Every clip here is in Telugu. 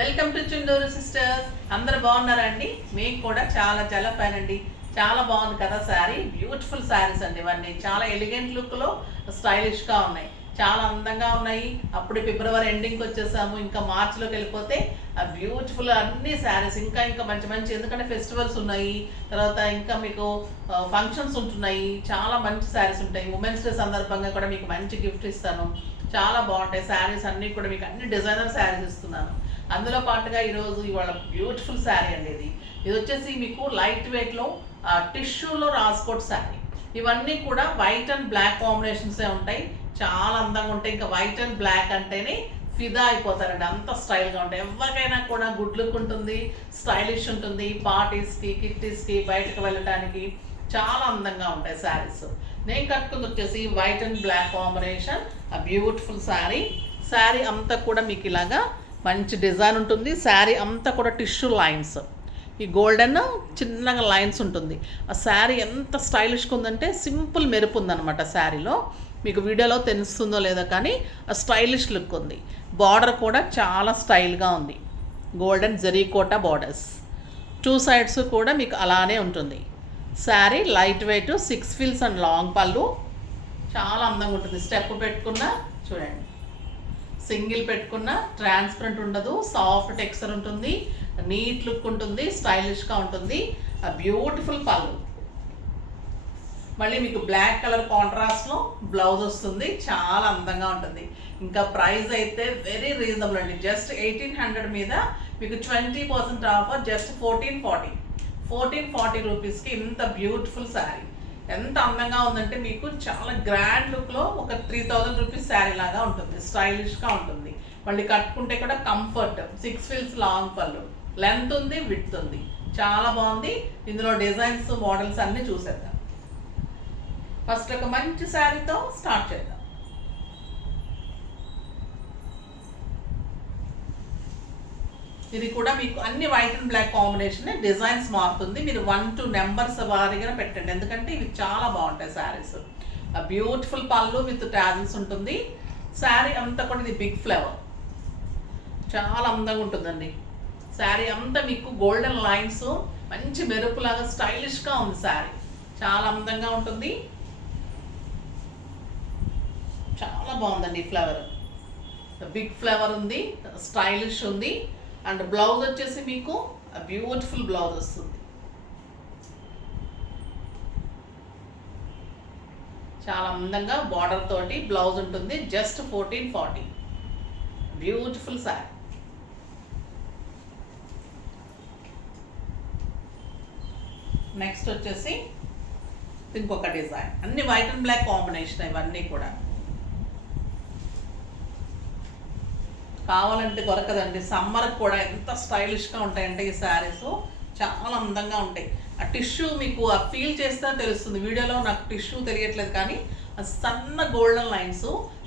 Welcome to Chunduru sisters. అందరు బాగున్నారా అండి? మీకు కూడా చాలా చాలా ఫైన్ అండి. చాలా బాగుంది కదా శారీ. బ్యూటిఫుల్ శారీస్ అండి ఇవన్నీ. చాలా ఎలిగెంట్ లుక్లో స్టైలిష్గా ఉన్నాయి, చాలా అందంగా ఉన్నాయి. అప్పుడు ఫిబ్రవరి ఎండింగ్కి వచ్చేసాము, ఇంకా మార్చిలోకి వెళ్ళిపోతే ఆ బ్యూటిఫుల్ అన్ని శారీస్ ఇంకా ఇంకా మంచి మంచి, ఎందుకంటే ఫెస్టివల్స్ ఉన్నాయి, తర్వాత ఇంకా మీకు ఫంక్షన్స్ ఉంటున్నాయి, చాలా మంచి శారీస్ ఉంటాయి. ఉమెన్స్ డే సందర్భంగా కూడా మీకు మంచి గిఫ్ట్ ఇస్తాను. చాలా బాగుంటాయి శారీస్ అన్నీ కూడా. మీకు అన్ని డిజైనర్ శారీస్ ఇస్తున్నాను. అందులో పాటుగా ఇవాళ బ్యూటిఫుల్ శారీ అండి. ఇది వచ్చేసి మీకు లైట్ వెయిట్లో టిష్యూలో రాస్కోట్ శారీ. ఇవన్నీ కూడా వైట్ అండ్ బ్లాక్ కాంబినేషన్సే ఉంటాయి, చాలా అందంగా ఉంటాయి. ఇంకా వైట్ అండ్ బ్లాక్ అంటేనే ఫిదా అయిపోతారండి, అంత స్టైల్గా ఉంటాయి. ఎవరికైనా కూడా గుడ్ లుక్ ఉంటుంది, స్టైలిష్ ఉంటుంది. పార్టీస్కి, కిట్టీస్కి, బయటకు వెళ్ళటానికి చాలా అందంగా ఉంటాయి శారీస్. నేను కట్టుకుంది వచ్చేసి వైట్ అండ్ బ్లాక్ కాంబినేషన్, ఆ బ్యూటిఫుల్ శారీ. శారీ అంతా కూడా మీకు ఇలాగా మంచి డిజైన్ ఉంటుంది. శారీ అంతా కూడా టిష్యూ లైన్స్, ఈ గోల్డెన్ చిన్నగా లైన్స్ ఉంటుంది. ఆ శారీ ఎంత స్టైలిష్గా ఉందంటే సింపుల్ మెరుపు ఉందన్నమాట శారీలో. మీకు వీడియోలో తెలుస్తుందో లేదో కానీ ఆ స్టైలిష్ లుక్ ఉంది. బార్డర్ కూడా చాలా స్టైల్గా ఉంది, గోల్డెన్ జరీకోటా బార్డర్స్. 2 సైడ్స్ కూడా మీకు అలానే ఉంటుంది. Sari light weight, 6 feels and long పళ్ళు. చాలా అందంగా ఉంటుంది. స్టెప్ పెట్టుకున్నా చూడండి, సింగిల్ పెట్టుకున్న ట్రాన్స్పరెంట్ ఉండదు, సాఫ్ట్ టెక్స్చర్ ఉంటుంది, నీట్ లుక్ ఉంటుంది, స్టైలిష్గా ఉంటుంది. బ్యూటిఫుల్ పళ్ళు. మళ్ళీ మీకు బ్లాక్ కలర్ కాంట్రాస్ట్లో బ్లౌజ్ వస్తుంది, చాలా అందంగా ఉంటుంది. ఇంకా ప్రైస్ అయితే వెరీ రీజనబుల్ అండి. జస్ట్ 1800 మీద మీకు 20% ఆఫర్, జస్ట్ 1440 రూపీస్కి ఇంత బ్యూటిఫుల్ శారీ. ఎంత అందంగా ఉందంటే మీకు చాలా గ్రాండ్ లుక్లో ఒక 3000 రూపీస్ శారీ లాగా ఉంటుంది, స్టైలిష్గా ఉంటుంది. మళ్ళీ కట్టుకుంటే కూడా కంఫర్ట్. 6 ఫీల్స్ లాంగ్ పళ్ళు, లెంత్ ఉంది, విడ్త్ ఉంది, చాలా బాగుంది. ఇందులో డిజైన్స్, మోడల్స్ అన్నీ చూసేద్దాం. ఫస్ట్ ఒక మంచి శారీతో స్టార్ట్ చేద్దాం. ఇది కూడా మీకు అన్ని white and black combination, designs మారుతుంది. మీరు 1 to నెంబర్స్ వారీగా పెట్టండి, ఎందుకంటే ఇవి చాలా బాగుంటాయి శారీస్. బ్యూటిఫుల్ పళ్ళు విత్ టాజిల్స్ ఉంటుంది. శారీ అంతా కూడా ఇది బిగ్ ఫ్లవర్, చాలా అందంగా ఉంటుందండి. శారీ అంతా మీకు గోల్డెన్ లైన్స్, మంచి మెరుపులాగా స్టైలిష్గా ఉంది శారీ, చాలా అందంగా ఉంటుంది. చాలా బాగుందండి. ఫ్లవర్ బిగ్ ఫ్లవర్ ఉంది, స్టైలిష్ ఉంది. అండ్ బ్లౌజ్ వచ్చేసి మీకు బ్యూటిఫుల్ బ్లౌజ్ వస్తుంది, చాలా అందంగా బార్డర్ తోటి బ్లౌజ్ ఉంటుంది. జస్ట్ 1440. బ్యూటిఫుల్ శారీ. నెక్స్ట్ వచ్చేసి ఇంకొక డిజైన్, అన్ని వైట్ అండ్ బ్లాక్ కాంబినేషన్ ఇవన్నీ కూడా. కావాలంటే దొరకదండి, సమ్మర్కి కూడా ఎంత స్టైలిష్గా ఉంటాయంటే ఈ శారీస్, చాలా అందంగా ఉంటాయి. ఆ టిష్యూ మీకు ఆ ఫీల్ చేస్తే తెలుస్తుంది. వీడియోలో నాకు టిష్యూ తెలియట్లేదు కానీ సన్న గోల్డెన్ లైన్స్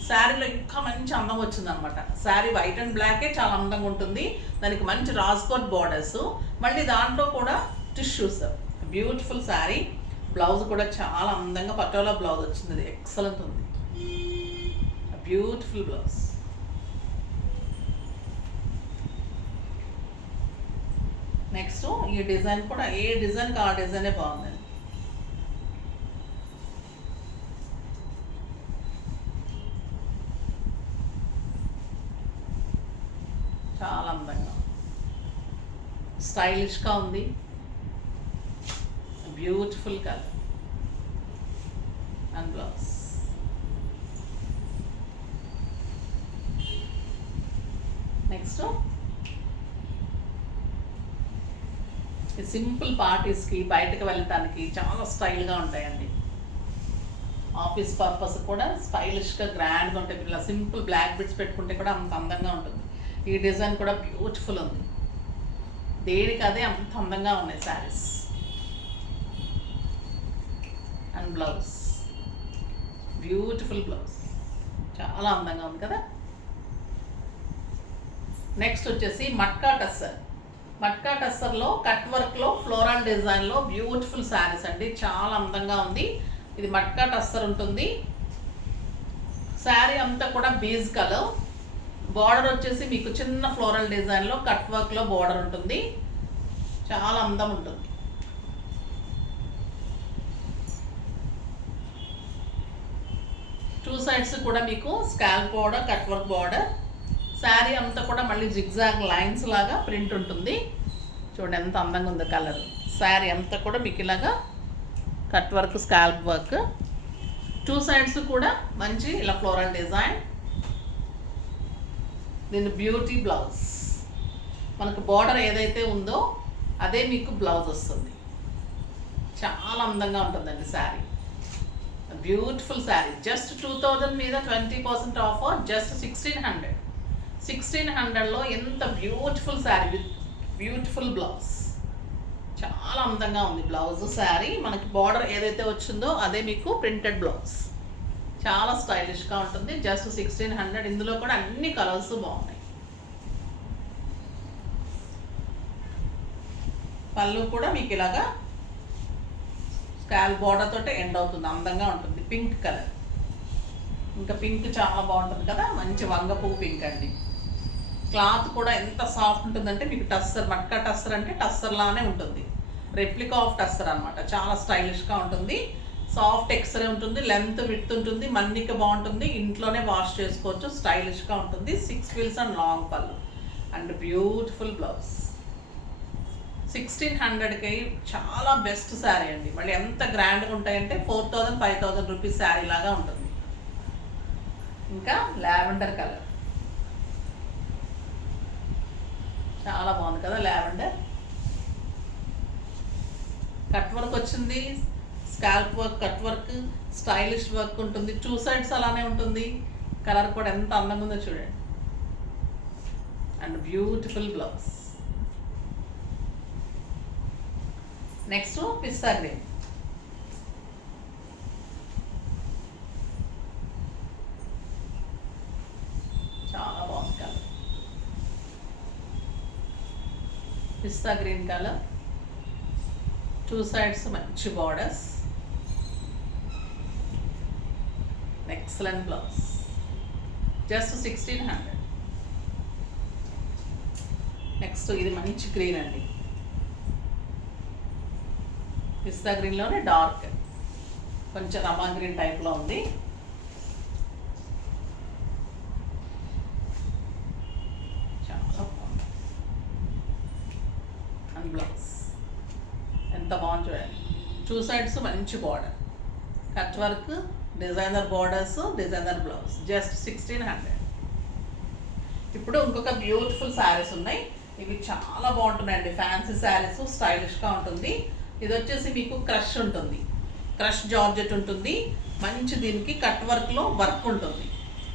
శారీలో ఇంకా మంచి అందం వచ్చిందనమాట. శారీ వైట్ అండ్ బ్లాకే చాలా అందంగా ఉంటుంది, దానికి మంచి రాస్కోట్ బార్డర్స్, మళ్ళీ దాంట్లో కూడా టిష్యూస్. బ్యూటిఫుల్ శారీ. బ్లౌజ్ కూడా చాలా అందంగా పటోలా బ్లౌజ్ వచ్చింది, ఎక్సలెంట్ ఉంది. Beautiful blouse. నెక్స్ట్ ఈ డిజైన్ కూడా, ఏ డిజైన్కి ఆ డిజైనే బాగుందండి. చాలా అందంగా, స్టైలిష్గా ఉంది. Beautiful colour and blouse. Next simple పార్టీస్కి, బయటకు వెళ్ళటానికి చాలా స్టైల్గా ఉంటాయండి. ఆఫీస్ పర్పస్ కూడా స్టైలిష్గా గ్రాండ్గా ఉంటాయి. ఇలా సింపుల్ బ్లాక్ బిట్స్ పెట్టుకుంటే కూడా అంత అందంగా ఉంటుంది. ఈ డిజైన్ కూడా బ్యూటిఫుల్ ఉంది, దేనికి అదే అంత అందంగా ఉన్నాయి saris. And blouse, beautiful blouse, చాలా అందంగా ఉంది కదా. నెక్స్ట్ వచ్చేసి మట్కా టస్సర్. మట్కా టస్సర్లో కట్ వర్క్లో ఫ్లోరల్ డిజైన్లో బ్యూటిఫుల్ శారీస్ అండి, చాలా అందంగా ఉంది. ఇది మట్కా టస్సర్ ఉంటుంది. శారీ అంతా కూడా బీజ్ కలర్, బార్డర్ వచ్చేసి మీకు చిన్న ఫ్లోరల్ డిజైన్లో కట్ వర్క్లో బార్డర్ ఉంటుంది, చాలా అందం ఉంటుంది. టూ సైడ్స్ కూడా మీకు scalp border, cut work border. Sari అంతా కూడా మళ్ళీ జిగ్జాగ్ లైన్స్ లాగా ప్రింట్ ఉంటుంది. చూడండి ఎంత అందంగా ఉంది కలర్. శారీ అంతా కూడా మీకు ఇలాగా cut work, scalp work. Two sides కూడా మంచి ఇలా ఫ్లోరల్ డిజైన్. దీని బ్యూటీ బ్లౌజ్, మనకు బార్డర్ ఏదైతే ఉందో అదే మీకు బ్లౌజ్ వస్తుంది. చాలా అందంగా ఉంటుందండి శారీ. బ్యూటిఫుల్ శారీ. జస్ట్ 2000 మీద 20% ఆఫర్. జస్ట్ 1600. 1600లో ఎంత beautiful sari with beautiful blouse. చాలా అందంగా ఉంది బ్లౌజ్. శారీ మనకి బార్డర్ ఏదైతే వచ్చిందో అదే మీకు ప్రింటెడ్ బ్లౌజ్. చాలా స్టైలిష్గా ఉంటుంది. జస్ట్ 1600. ఇందులో కూడా అన్ని కలర్స్ బాగున్నాయి. పళ్ళు కూడా మీకు ఇలాగా స్కాల్ బార్డర్ తోటి ఎండ్ అవుతుంది, అందంగా ఉంటుంది. పింక్ కలర్, ఇంకా పింక్ చాలా బాగుంటుంది కదా, మంచి వంగ పువ్వు పింక్ అండి. క్లాత్ కూడా ఎంత సాఫ్ట్ ఉంటుందంటే మీకు టస్సర్, మట్కా టస్సర్ అంటే టస్సర్ లానే ఉంటుంది. రెప్లికా ఆఫ్ టస్సర్ అనమాట. చాలా స్టైలిష్గా ఉంటుంది. సాఫ్ట్ ఎక్స్రే ఉంటుంది, లెంత్ విడ్త్ ఉంటుంది, మన్నిక బాగుంటుంది. ఇంట్లోనే వాష్ చేసుకోవచ్చు, స్టైలిష్గా ఉంటుంది. 6 ఫీల్స్ అండ్ లాంగ్ పళ్ళు అండ్ బ్యూటిఫుల్ బ్లౌజ్. 1600కి చాలా బెస్ట్ శారీ అండి. మళ్ళీ ఎంత గ్రాండ్గా ఉంటాయంటే 4000, 5000 రూపీస్ శారీ లాగా ఉంటుంది. ఇంకా లావెండర్ కలర్ చాలా బాగుంది కదా, లావెండర్. కట్ వర్క్ వచ్చింది, scalp work, cut work, stylish work ఉంటుంది. టూ సైడ్స్ అలానే ఉంటుంది. కలర్ కూడా ఎంత అందంగా ఉందో చూడండి. And beautiful blouse. Next pista green. చాలా బాగుంది కలర్. పిస్తా గ్రీన్ కలర్. టూ సైడ్స్ మంచి borders. Excellent blouse. Just 1600. Next ఇది మంచి గ్రీన్ అండి. పిస్తా గ్రీన్లోనే డార్క్, కొంచెం రమా గ్రీన్ టైప్లో ఉంది. చాలా బాగుంది. అండ్ బ్లౌజ్ ఎంత బాగుంది చూడండి. టూ సైడ్స్ మంచి border, cut work, designer borders, designer blouse. Just 1600. ఇప్పుడు ఇంకొక బ్యూటిఫుల్ శారీస్ ఉన్నాయి. ఇవి చాలా బాగుంటున్నాయండి. ఫ్యాన్సీ శారీస్, స్టైలిష్గా ఉంటుంది. ఇది వచ్చేసి మీకు క్రష్ ఉంటుంది, క్రష్ జార్జెట్ ఉంటుంది. మంచి దీనికి కట్ వర్క్లో వర్క్ ఉంటుంది.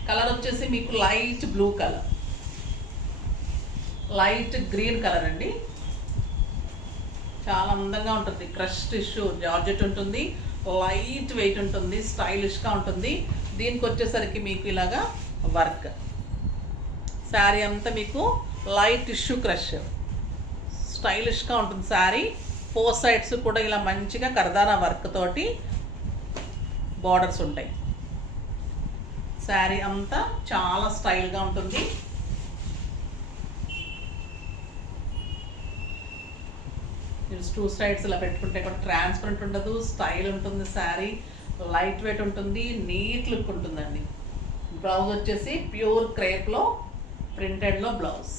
కలర్ వచ్చేసి మీకు light blue colour, light green colour అండి. చాలా అందంగా ఉంటుంది. క్రష్ టిష్యూ జార్జెట్ ఉంటుంది, లైట్ వెయిట్ ఉంటుంది, స్టైలిష్గా ఉంటుంది. దీనికి వచ్చేసరికి మీకు ఇలాగా వర్క్. శారీ అంతా మీకు లైట్ టిష్యూ క్రష్, స్టైలిష్గా ఉంటుంది శారీ. 4 సైడ్స్ కూడా ఇలా మంచిగా కర్దానా వర్క్ తోటి బార్డర్స్ ఉంటాయి. శారీ అంతా చాలా స్టైల్గా ఉంటుంది. మీరు 2 సైడ్స్ ఇలా పెట్టుకుంటే కూడా ట్రాన్స్పరెంట్ ఉండదు, స్టైల్ ఉంటుంది. శారీ లైట్ వెయిట్ ఉంటుంది, నీట్ లుక్ ఉంటుందండి. బ్లౌజ్ వచ్చేసి ప్యూర్ క్రేప్లో ప్రింటెడ్లో బ్లౌజ్.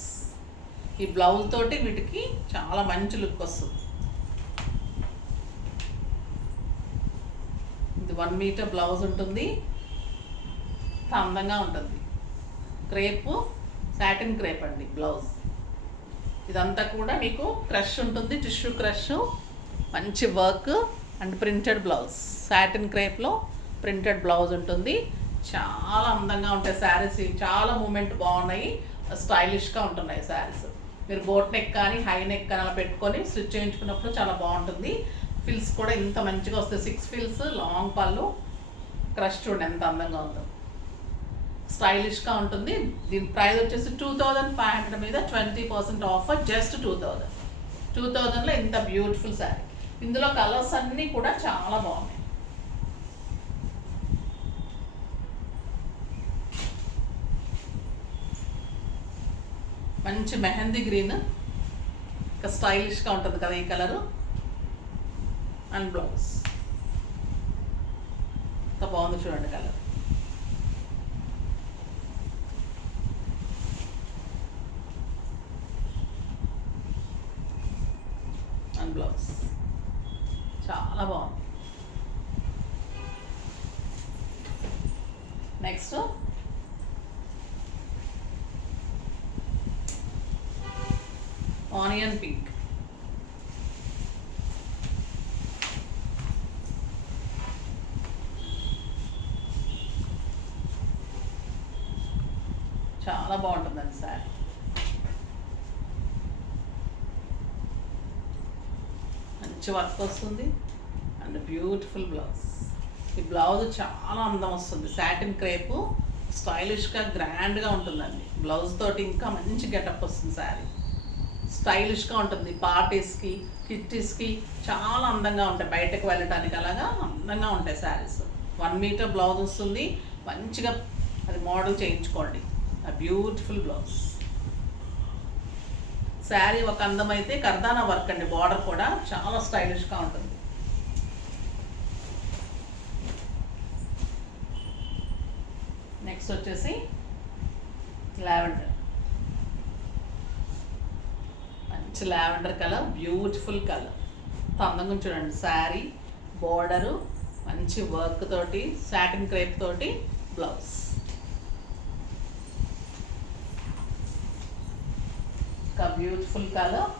ఈ బ్లౌజ్ తోటి వీటికి చాలా మంచి లుక్ వస్తుంది. ఇది 1 మీటర్ బ్లౌజ్ ఉంటుంది, అందంగా ఉంటుంది. క్రేప్, సాటిన్ క్రేప్ అండి బ్లౌజ్. ఇదంతా కూడా మీకు క్రష్ ఉంటుంది, టిష్యూ క్రష్, మంచి work and printed blouse. Satin క్రేప్లో ప్రింటెడ్ బ్లౌజ్ ఉంటుంది. చాలా అందంగా ఉంటాయి శారీస్. చాలా మూమెంట్ బాగున్నాయి, స్టైలిష్గా ఉంటున్నాయి శారీస్. మీరు బోట్ నెక్ కానీ హై నెక్ కానీ అలా పెట్టుకొని స్టిచ్ చేయించుకున్నప్పుడు చాలా బాగుంటుంది. ఫిల్స్ కూడా ఇంత మంచిగా వస్తాయి. 6 ఫిల్స్, లాంగ్ పళ్ళు, క్రష్ చూడండి ఎంత అందంగా ఉందో, స్టైలిష్గా ఉంటుంది. దీని ప్రైస్ వచ్చేసి 2500 మీద 20% ఆఫర్. జస్ట్ 2000. 2000లో ఇంత బ్యూటిఫుల్ శారీ. ఇందులో కలర్స్ అన్నీ కూడా చాలా బాగున్నాయి. మంచి మెహందీ గ్రీన్, ఇంకా స్టైలిష్గా ఉంటుంది కదా ఈ కలరు. అండ్ బ్లౌజ్ ఎంత బాగుంది చూడండి కలర్. అండ్ బ్లౌజ్ చాలా బాగుంది. Next onion pink. చాలా బాగుంటుందండి సారీ. మంచి వర్క్ వస్తుంది అండ్ బ్యూటిఫుల్ బ్లౌజ్. ఈ బ్లౌజ్ చాలా అందం వస్తుంది. సాటిన్ క్రేపు స్టైలిష్గా గ్రాండ్గా ఉంటుందండి. బ్లౌజ్ తోటి ఇంకా మంచి గెటప్ వస్తుంది శారీ. స్టైలిష్గా ఉంటుంది. పార్టీస్కి, కిట్టీస్కి చాలా అందంగా ఉంటాయి. బయటకు వెళ్ళటానికి అలాగా అందంగా ఉంటాయి శారీస్. 1 మీటర్ బ్లౌజ్ వస్తుంది. మంచిగా అది మోడల్ చేయించుకోండి. ఆ బ్యూటిఫుల్ బ్లౌజ్. శారీ ఒక అందమైతే కర్దానా వర్క్ అండి. బార్డర్ కూడా చాలా స్టైలిష్గా ఉంటుంది. నెక్స్ట్ వచ్చేసి లావెండర్. మంచి లావెండర్ కలర్, బ్యూటిఫుల్ కలర్. అందంగా చూడండి శారీ. బోర్డరు మంచి వర్క్ తోటి, సాటిన్ క్రేప్ తోటి బ్లౌజ్. ఇంకా బ్యూటిఫుల్ కలర్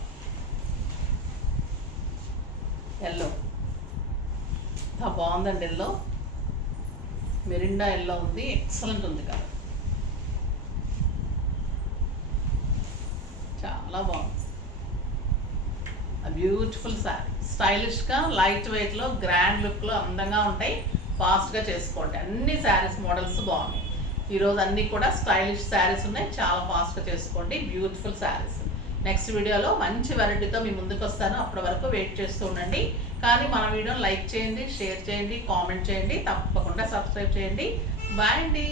ఎల్లో. బాగుందండి ఎల్లో. మెరిండా ఎల్లో ఉంది. ఎక్సలెంట్ ఉంది కలర్. చాలా బాగుంది. బ్యూటిఫుల్ శారీ. స్టైలిష్గా, లైట్ వెయిట్లో, గ్రాండ్ లుక్లో అందంగా ఉంటాయి. ఫాస్ట్గా చేసుకోండి. అన్ని శారీస్ మోడల్స్ బాగున్నాయి. ఈరోజు అన్నీ కూడా స్టైలిష్ శారీస్ ఉన్నాయి. చాలా ఫాస్ట్గా చేసుకోండి. బ్యూటిఫుల్ శారీస్. నెక్స్ట్ వీడియోలో మంచి వెరైటీతో మీ ముందుకు వస్తాను. అప్పటి వరకు వెయిట్ చేస్తూ ఉండండి. కానీ మన వీడియోని లైక్ చేయండి, షేర్ చేయండి, కామెంట్ చేయండి, తప్పకుండా సబ్స్క్రైబ్ చేయండి. బాయ్ అండి.